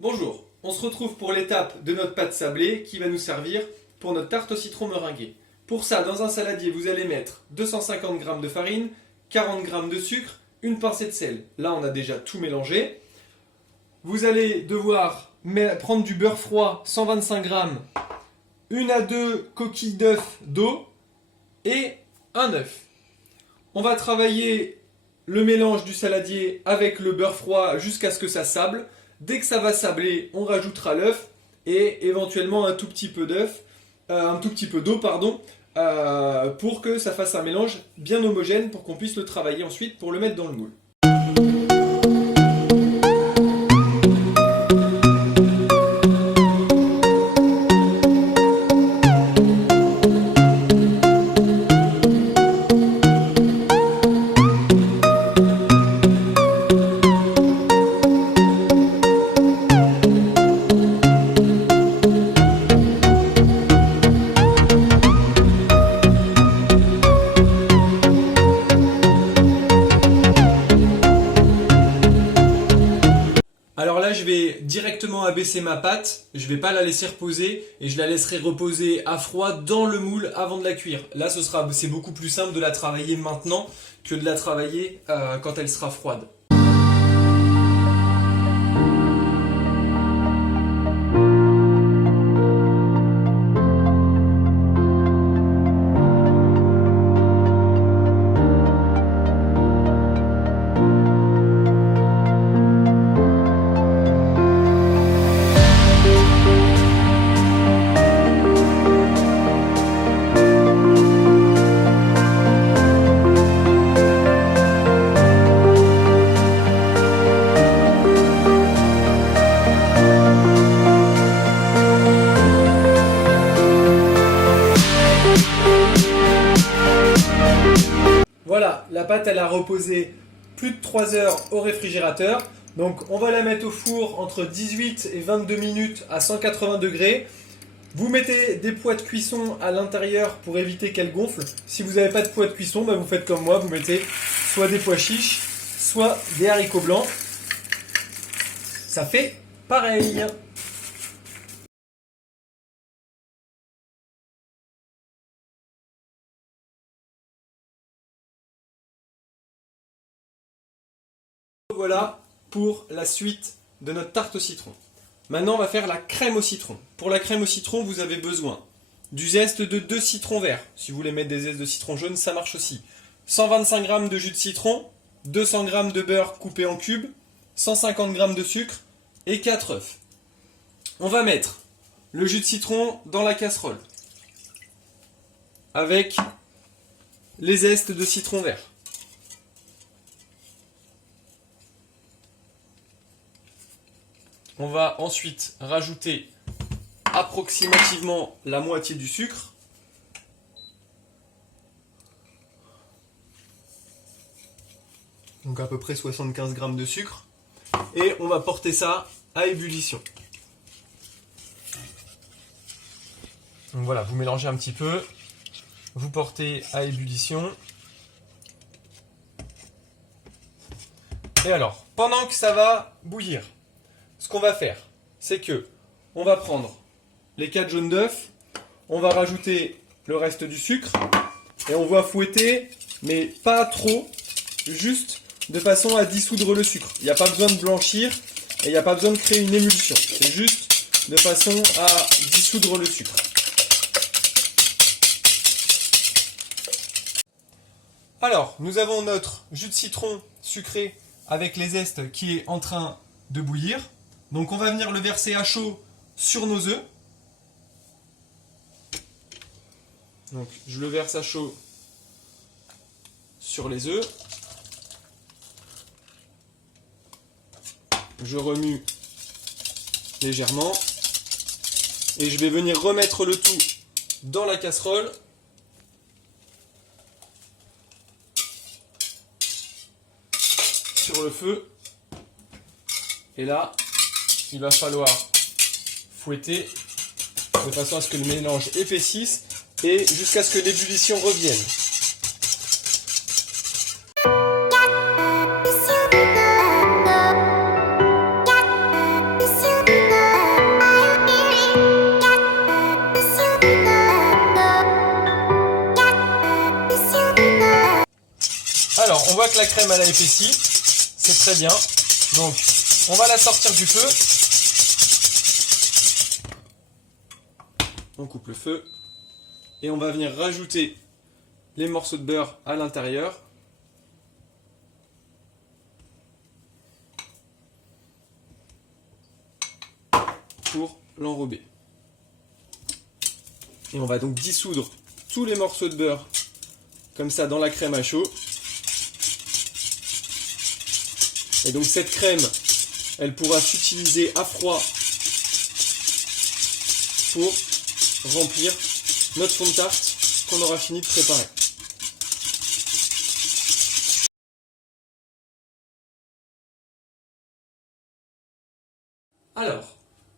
Bonjour, on se retrouve pour l'étape de notre pâte sablée qui va nous servir pour notre tarte au citron meringuée. Pour ça, dans un saladier, vous allez mettre 250 g de farine, 40 g de sucre, une pincée de sel. Là, on a déjà tout mélangé. Vous allez devoir prendre du beurre froid, 125 g, une à deux coquilles d'œufs d'eau et un œuf. On va travailler le mélange du saladier avec le beurre froid jusqu'à ce que ça sable. Dès que ça va sabler, on rajoutera l'œuf et éventuellement un tout petit peu d'eau, pour que ça fasse un mélange bien homogène pour qu'on puisse le travailler ensuite pour le mettre dans le moule. Alors là, je vais directement abaisser ma pâte, je ne vais pas la laisser reposer et je la laisserai reposer à froid dans le moule avant de la cuire. Là, c'est beaucoup plus simple de la travailler maintenant que de la travailler quand elle sera froide. Voilà, la pâte elle a reposé plus de 3 heures au réfrigérateur. Donc on va la mettre au four entre 18 et 22 minutes à 180 degrés. Vous mettez des poids de cuisson à l'intérieur pour éviter qu'elle gonfle. Si vous n'avez pas de poids de cuisson, vous faites comme moi, vous mettez soit des pois chiches, soit des haricots blancs. Ça fait pareil. Voilà pour la suite de notre tarte au citron. Maintenant, on va faire la crème au citron. Pour la crème au citron, vous avez besoin du zeste de 2 citrons verts. Si vous voulez mettre des zestes de citron jaune, ça marche aussi. 125 g de jus de citron, 200 g de beurre coupé en cubes, 150 g de sucre et 4 œufs. On va mettre le jus de citron dans la casserole avec les zestes de citron vert. On va ensuite rajouter approximativement la moitié du sucre. Donc à peu près 75 g de sucre. Et on va porter ça à ébullition. Donc voilà, vous mélangez un petit peu. Vous portez à ébullition. Et alors, pendant que ça va bouillir, ce qu'on va faire, c'est que on va prendre les 4 jaunes d'œufs, on va rajouter le reste du sucre et on va fouetter, mais pas trop, juste de façon à dissoudre le sucre. Il n'y a pas besoin de blanchir et il n'y a pas besoin de créer une émulsion. C'est juste de façon à dissoudre le sucre. Alors, nous avons notre jus de citron sucré avec les zestes qui est en train de bouillir. Donc on va venir le verser à chaud sur nos œufs. Donc je le verse à chaud sur les œufs. Je remue légèrement. Et je vais venir remettre le tout dans la casserole. Sur le feu. Et là, il va falloir fouetter de façon à ce que le mélange épaississe et jusqu'à ce que l'ébullition revienne. on voit que la crème elle a épaissi, c'est très bien. Donc on va la sortir du feu. On coupe le feu et on va venir rajouter les morceaux de beurre à l'intérieur. Pour l'enrober. Et on va donc dissoudre tous les morceaux de beurre comme ça dans la crème à chaud. Et donc cette crème, elle pourra s'utiliser à froid pour remplir notre fond de tarte qu'on aura fini de préparer. Alors,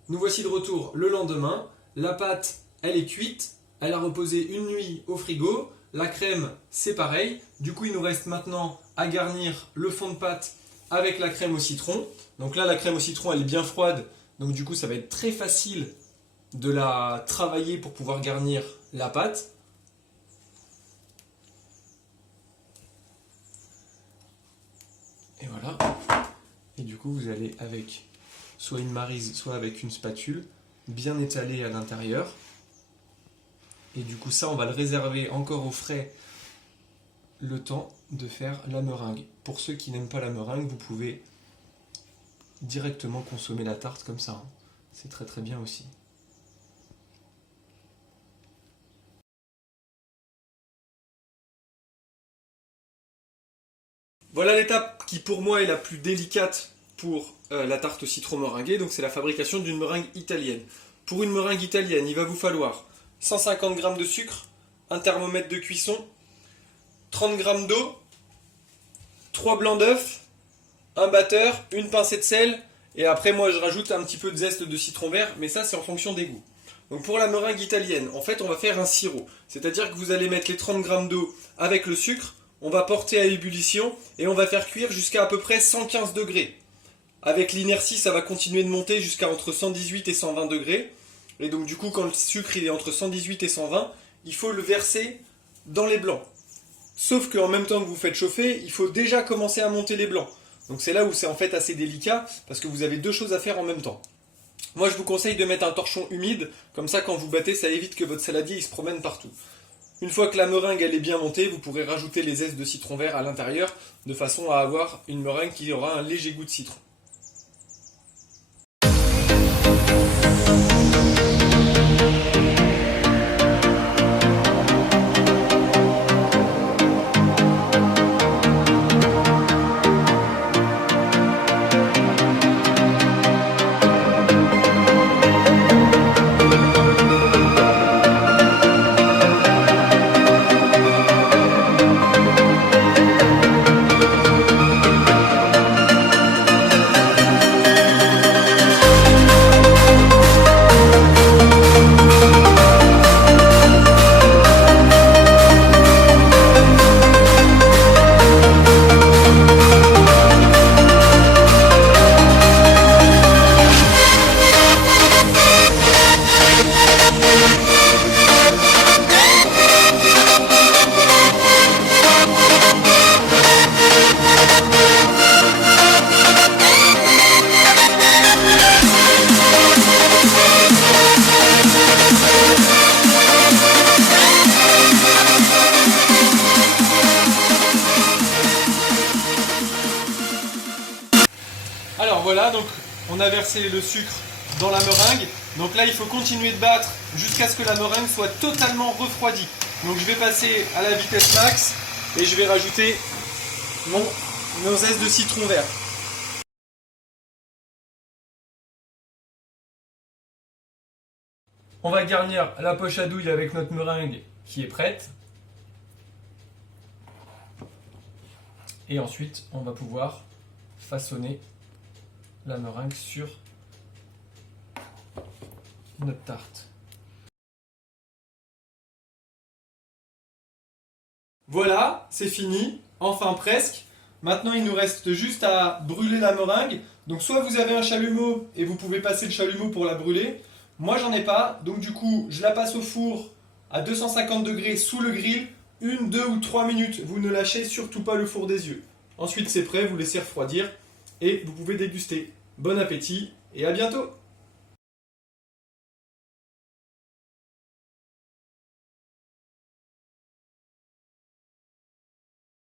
nous voici de retour le lendemain. La pâte, elle est cuite. Elle a reposé une nuit au frigo. La crème, c'est pareil. Du coup, il nous reste maintenant à garnir le fond de pâte avec la crème au citron. Donc là, la crème au citron, elle est bien froide. Donc du coup, ça va être très facile de la travailler pour pouvoir garnir la pâte. Et voilà. Et du coup, vous allez avec soit une maryse, soit avec une spatule, bien étaler à l'intérieur. Et du coup, ça, on va le réserver encore au frais le temps de faire la meringue. Pour ceux qui n'aiment pas la meringue, vous pouvez directement consommer la tarte comme ça. C'est très très bien aussi. Voilà l'étape qui pour moi est la plus délicate pour la tarte au citron meringuée, donc c'est la fabrication d'une meringue italienne. Pour une meringue italienne, il va vous falloir 150 g de sucre, un thermomètre de cuisson, 30 g d'eau, 3 blancs d'œufs, un batteur, une pincée de sel, et après moi je rajoute un petit peu de zeste de citron vert, mais ça c'est en fonction des goûts. Donc pour la meringue italienne, en fait on va faire un sirop, c'est-à-dire que vous allez mettre les 30 g d'eau avec le sucre, on va porter à ébullition et on va faire cuire jusqu'à à peu près 115 degrés. Avec l'inertie, ça va continuer de monter jusqu'à entre 118 et 120 degrés. Et donc du coup, quand le sucre il est entre 118 et 120, il faut le verser dans les blancs. Sauf qu'en même temps que vous faites chauffer, il faut déjà commencer à monter les blancs. Donc c'est là où c'est en fait assez délicat, parce que vous avez deux choses à faire en même temps. Moi je vous conseille de mettre un torchon humide, comme ça quand vous battez, ça évite que votre saladier il se promène partout. Une fois que la meringue elle est bien montée, vous pourrez rajouter les zestes de citron vert à l'intérieur, de façon à avoir une meringue qui aura un léger goût de citron. Alors voilà, donc on a versé le sucre dans la meringue. Donc là, il faut continuer de battre jusqu'à ce que la meringue soit totalement refroidie. Donc je vais passer à la vitesse max et je vais rajouter mon zeste de citron vert. On va garnir la poche à douille avec notre meringue qui est prête. Et ensuite, on va pouvoir façonner la meringue sur notre tarte. Voilà, c'est fini, enfin presque. Maintenant, il nous reste juste à brûler la meringue. Donc soit vous avez un chalumeau et vous pouvez passer le chalumeau pour la brûler. Moi, j'en ai pas, donc du coup, je la passe au four à 250 degrés sous le grill 1, 2 ou 3 minutes. Vous ne lâchez surtout pas le four des yeux. Ensuite, c'est prêt, vous laissez refroidir et vous pouvez déguster. Bon appétit et à bientôt!